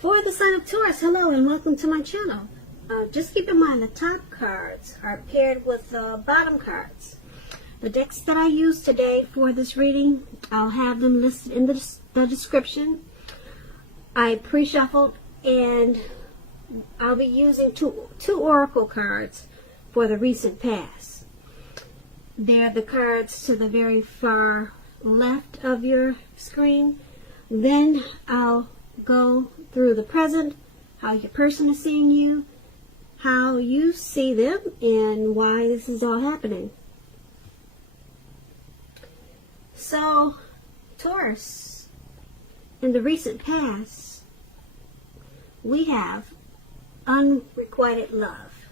For the sign of Taurus, hello and welcome to my channel. Just keep in mind the top cards are paired with the bottom cards. The decks that I use today for this reading, I'll have them listed in the description. I pre-shuffled and I'll be using two oracle cards for the recent past. They're the cards to the very far left of your screen. Then I'll go through the present, how your person is seeing you, how you see them, and why this is all happening. So, Taurus, in the recent past, we have unrequited love.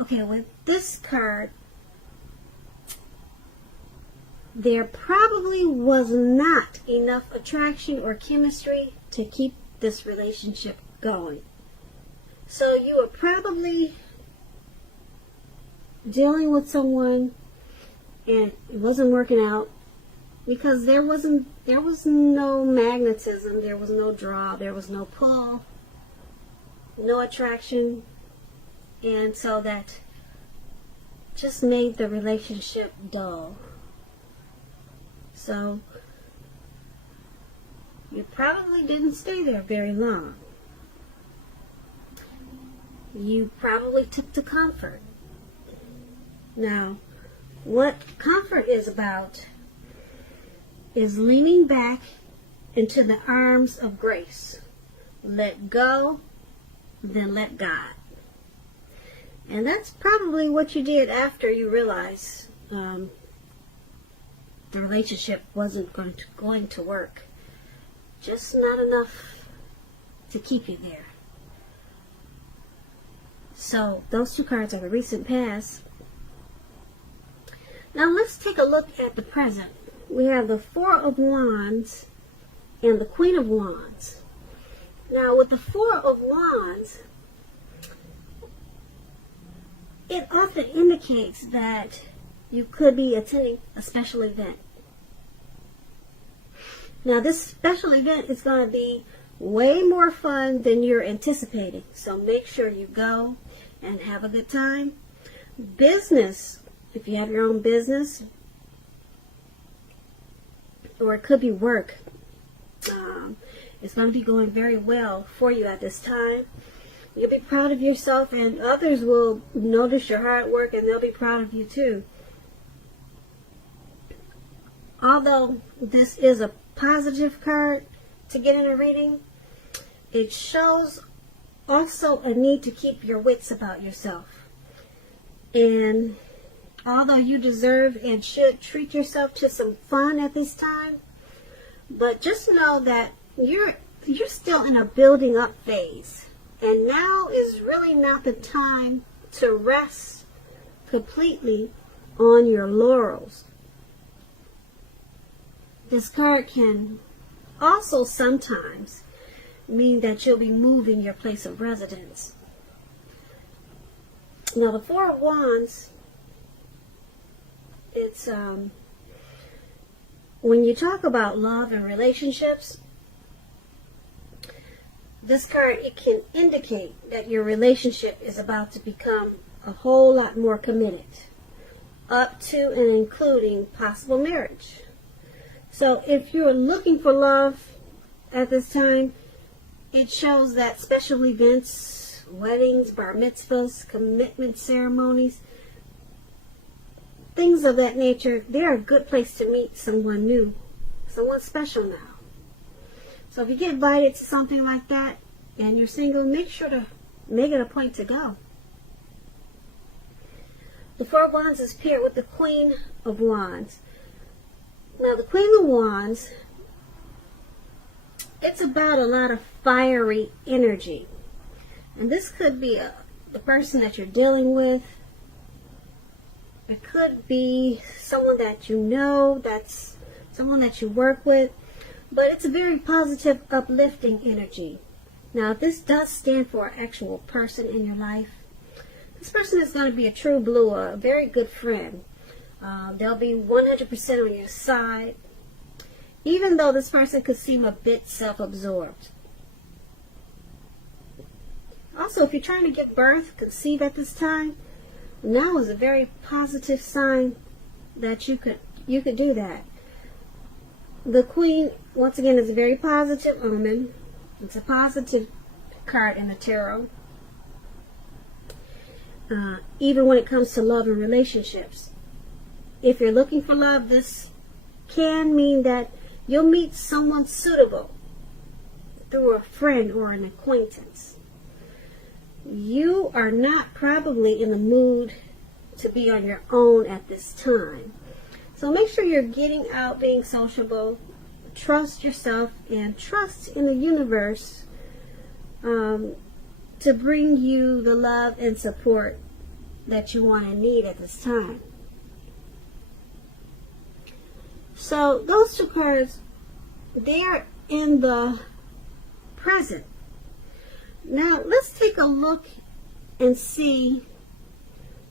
Okay, with this card, there probably was not enough attraction or chemistry to keep this relationship going. So you were probably dealing with someone and it wasn't working out because there was no magnetism, there was no draw, there was no pull, no attraction, and so that just made the relationship dull. So you probably didn't stay there very long. You probably took to comfort. Now, what comfort is about is leaning back into the arms of grace. Let go, then let God. And that's probably what you did after you realized the relationship wasn't going to work. Just not enough to keep you there. So those two cards are the recent past. Now let's take a look at the present. We have the Four of Wands and the Queen of Wands. Now with the Four of Wands, it often indicates that you could be attending a special event. Now this special event is going to be way more fun than you're anticipating. So make sure you go and have a good time. Business, if you have your own business, or it could be work, it's going to be going very well for you at this time. You'll be proud of yourself and others will notice your hard work and they'll be proud of you too. Although this is a positive card to get in a reading, it shows also a need to keep your wits about yourself. And although you deserve and should treat yourself to some fun at this time, but just know that you're still in a building up phase. And now is really not the time to rest completely on your laurels. This card can also sometimes mean that you'll be moving your place of residence. Now the Four of Wands, it's when you talk about love and relationships, this card, it can indicate that your relationship is about to become a whole lot more committed, up to and including possible marriage. So if you're looking for love at this time, it shows that special events, weddings, bar mitzvahs, commitment ceremonies, things of that nature, they're a good place to meet someone new, someone special now. So if you get invited to something like that and you're single, make sure to make it a point to go. The Four of Wands is paired with the Queen of Wands. Now the Queen of Wands, it's about a lot of fiery energy. And this could be the person that you're dealing with. It could be someone that you know, that's someone that you work with. But it's a very positive, uplifting energy. Now, this does stand for an actual person in your life. This person is going to be a true blue, a very good friend. They'll be 100% on your side. even though this person could seem a bit self-absorbed. Also, if you're trying to give birth, conceive at this time, now is a very positive sign that you could do that. The Queen, once again, is a very positive omen. It's a positive card in the tarot. Even when it comes to love and relationships. If you're looking for love, this can mean that you'll meet someone suitable through a friend or an acquaintance. You are not probably in the mood to be on your own at this time. So make sure you're getting out, being sociable. Trust yourself and trust in the universe to bring you the love and support that you want and need at this time. So those two cards, they are in the present. Now let's take a look and see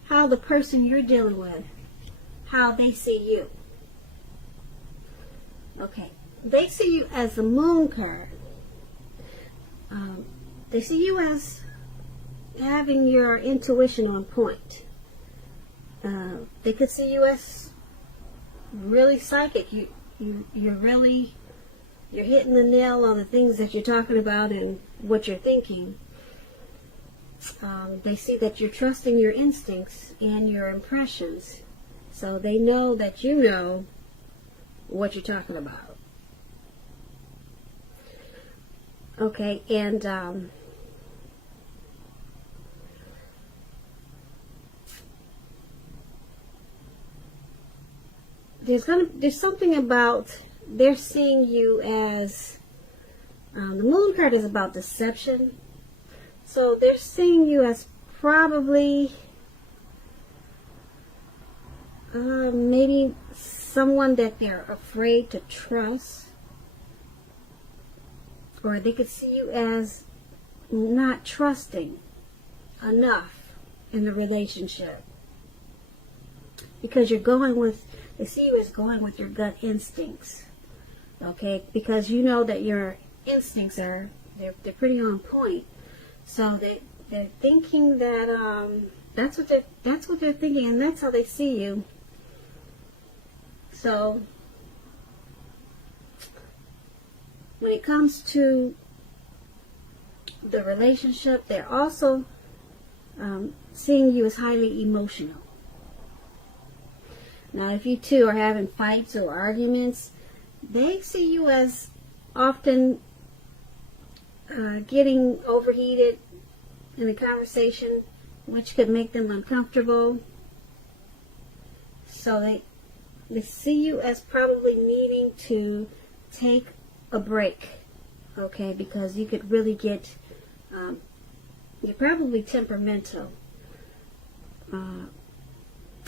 how the person you're dealing with, how they see you. Okay, they see you as the Moon card. They see you as having your intuition on point. They could see you as really psychic. You're hitting the nail on the things that you're talking about and what you're thinking. They see that you're trusting your instincts and your impressions. So they know that you know what you're talking about. Okay, and there's something about they're seeing you as the Moon card is about deception. So they're seeing you as probably maybe someone that they're afraid to trust. Or they could see you as not trusting enough in the relationship. Because they see you as going with your gut instincts. Okay? Because you know that your instincts they're pretty on point. So they're thinking that that's what they're thinking, and that's how they see you. So when it comes to the relationship, they're also seeing you as highly emotional. Now, if you two are having fights or arguments, they see you as often getting overheated in a conversation, which could make them uncomfortable. So they see you as probably needing to take a break, okay, because you could really get, you're probably temperamental.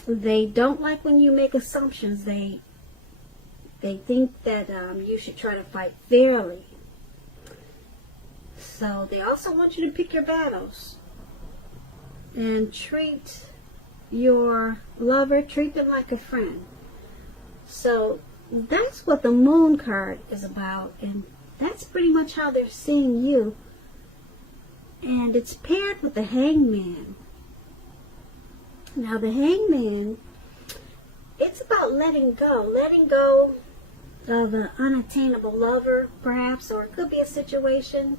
They don't like when you make assumptions. They think that you should try to fight fairly. So they also want you to pick your battles and treat your lover, treat them like a friend. So that's what the Moon card is about, and that's pretty much how they're seeing you. And it's paired with the Hangman. Now the Hangman, it's about letting go of an unattainable lover, perhaps, or it could be a situation.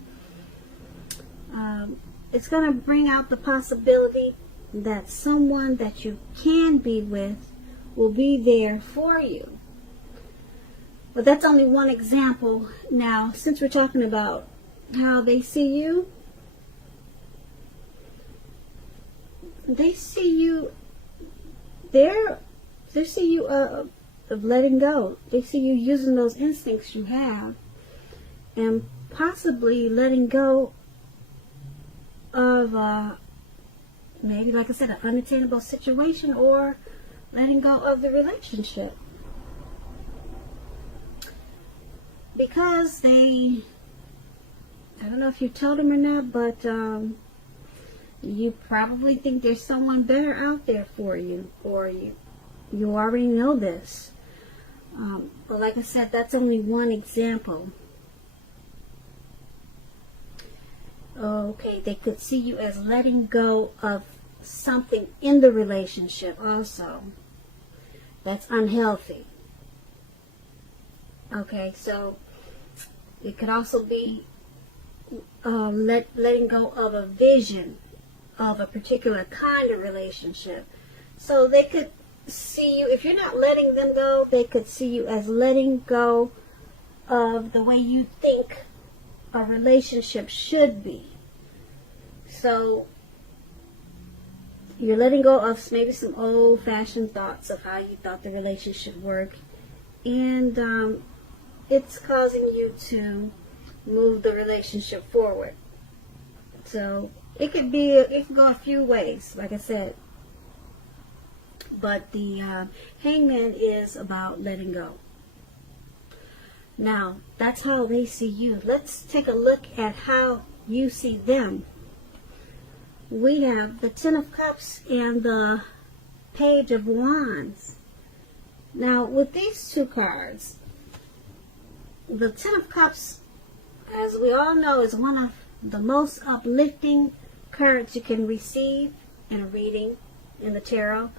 It's going to bring out the possibility that someone that you can be with will be there for you. But that's only one example. Now, since we're talking about how they see you, they see you of letting go. They see you using those instincts you have and possibly letting go of maybe, like I said, an unattainable situation, or letting go of the relationship. Because I don't know if you told them or not, but you probably think there's someone better out there for you, or you already know this. But like I said, that's only one example. Okay, they could see you as letting go of something in the relationship also that's unhealthy. Okay, so it could also be letting go of a vision of a particular kind of relationship. So they could see you, if you're not letting them go, they could see you as letting go of the way you think a relationship should be. So you're letting go of maybe some old-fashioned thoughts of how you thought the relationship worked, and it's causing you to move the relationship forward. So it could go a few ways, like I said. But the Hangman is about letting go. Now, that's how they see you. Let's take a look at how you see them. We have the Ten of Cups and the Page of Wands. Now, with these two cards, the Ten of Cups, as we all know, is one of the most uplifting cards you can receive in a reading in the tarot.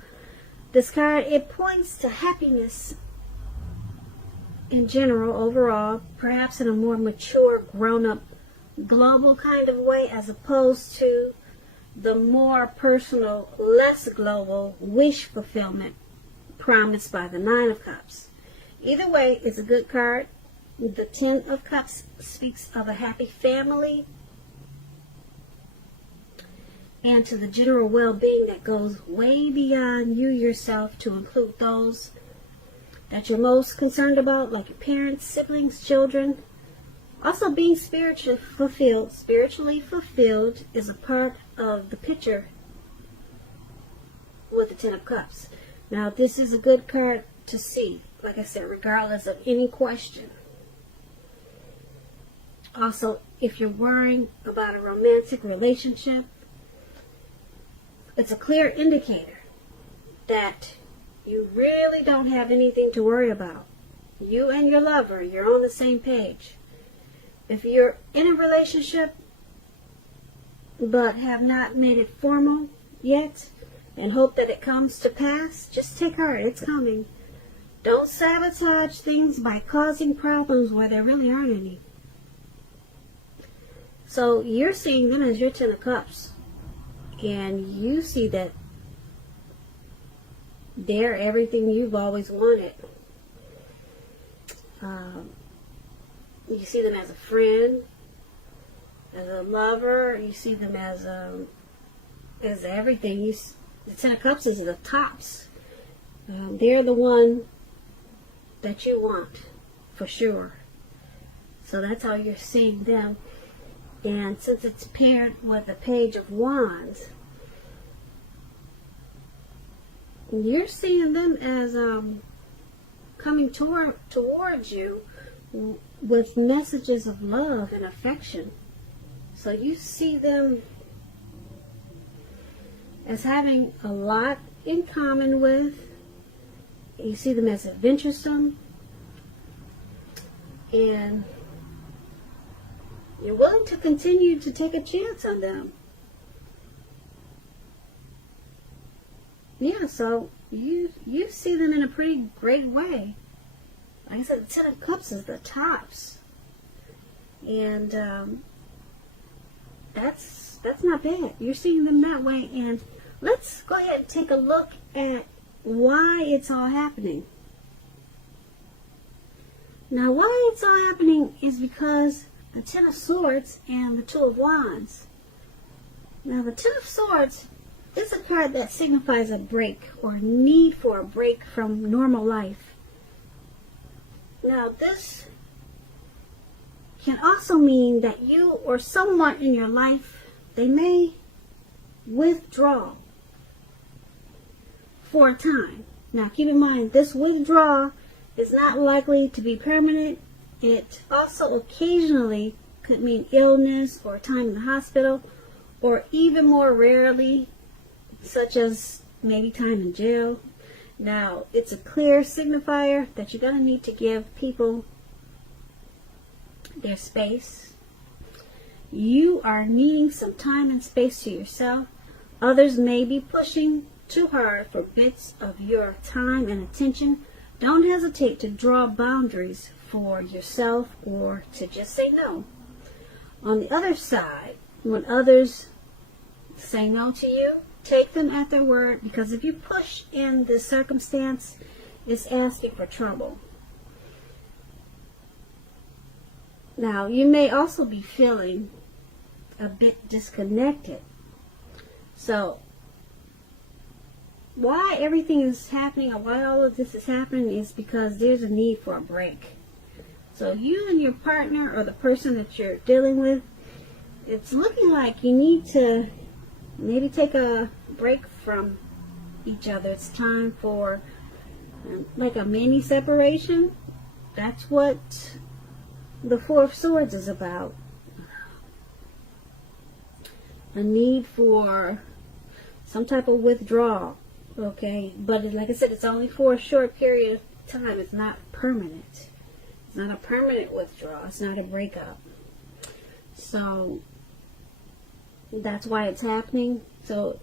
This card, it points to happiness in general, overall, perhaps in a more mature, grown-up, global kind of way, as opposed to the more personal, less global wish fulfillment promised by the Nine of Cups. Either way, it's a good card. The Ten of Cups speaks of a happy family and to the general well-being that goes way beyond you yourself, to include those that you're most concerned about, like your parents, siblings, children. Also, being spiritually fulfilled is a part of the picture with the Ten of Cups. Now, this is a good card to see, like I said, regardless of any question. Also, if you're worrying about a romantic relationship, it's a clear indicator that you really don't have anything to worry about. You and your lover, you're on the same page. If you're in a relationship but have not made it formal yet and hope that it comes to pass, just take heart, it's coming. Don't sabotage things by causing problems where there really aren't any. So you're seeing them as your Ten of Cups, and you see that they're everything you've always wanted. You see them as a friend, as a lover. You see them as everything. The Ten of Cups is the tops. They're the one that you want, for sure. So that's how you're seeing them. And since it's paired with the Page of Wands, you're seeing them as coming towards you with messages of love and affection. So you see them as having a lot in common with. You see them as adventuresome, and you're willing to continue to take a chance on them. Yeah, so you see them in a pretty great way. Like I said, the Ten of Cups is the tops. And that's not bad. You're seeing them that way. And let's go ahead and take a look at why it's all happening. Now, why it's all happening is because the Ten of Swords and the Two of Wands. Now, the Ten of Swords is a card that signifies a break or need for a break from normal life. Now, this can also mean that you or someone in your life, they may withdraw for a time. Now, keep in mind, this withdrawal is not likely to be permanent. It also occasionally could mean illness or time in the hospital, or even more rarely, such as maybe time in jail. Now, it's a clear signifier that you're going to need to give people their space. You are needing some time and space to yourself. Others may be pushing too hard for bits of your time and attention. Don't hesitate to draw boundaries for yourself or to just say no. On the other side, when others say no to you, take them at their word, because if you push in this circumstance, it's asking for trouble. Now, you may also be feeling a bit disconnected. So, why everything is happening, or why all of this is happening, is because there's a need for a break. So you and your partner, or the person that you're dealing with, it's looking like you need to maybe take a break from each other. It's time for like a mini separation. That's what the Four of Swords is about. A need for some type of withdrawal. Okay, but like I said, it's only for a short period of time. It's not permanent. It's not a permanent withdrawal. It's not a breakup. So that's why it's happening. So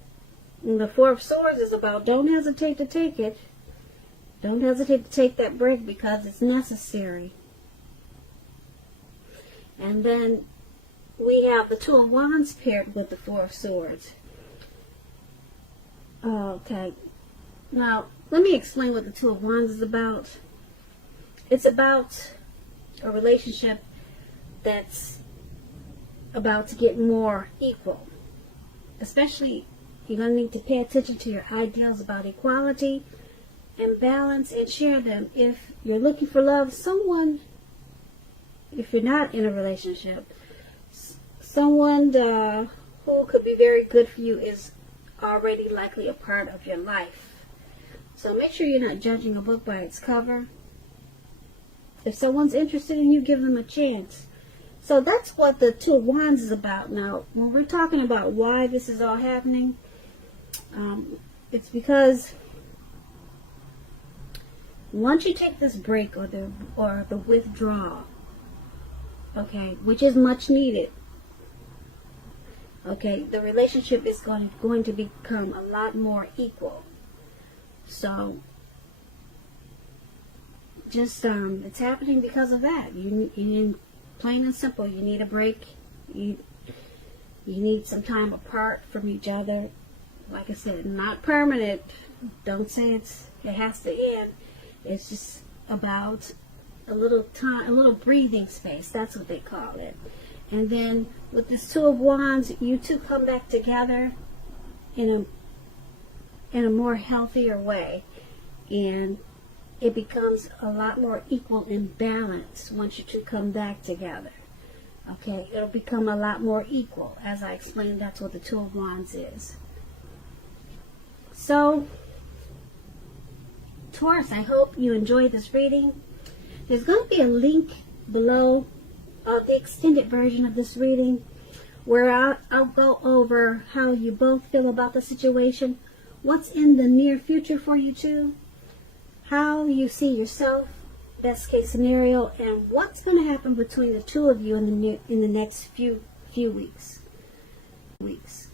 the Four of Swords is about, don't hesitate to take it. Don't hesitate to take that break, because it's necessary. And then we have the Two of Wands paired with the Four of Swords. Okay. Now, let me explain what the Two of Wands is about. It's about a relationship that's about to get more equal. Especially, you're going to need to pay attention to your ideals about equality and balance, and share them. If you're looking for love, if you're not in a relationship, someone who could be very good for you is already likely a part of your life. So make sure you're not judging a book by its cover. If someone's interested in you, give them a chance. So that's what the Two of Wands is about. Now, when we're talking about why this is all happening, it's because once you take this break or the withdrawal, okay, which is much needed, okay, the relationship is going to become a lot more equal. So just it's happening because of that. You need, plain and simple, you need a break. You need some time apart from each other. Like I said, not permanent. Don't say it has to end. It's just about a little time, a little breathing space. That's what they call it. And then with this Two of Wands, you two come back together in a more healthier way, and it becomes a lot more equal and balanced once you two come back together. Okay, it'll become a lot more equal. As I explained, that's what the Two of Wands is. So, Taurus, I hope you enjoyed this reading. There's going to be a link below the extended version of this reading, where I'll go over how you both feel about the situation, what's in the near future for you two, how you see yourself, best case scenario, and what's going to happen between the two of you in the next few weeks. Weeks.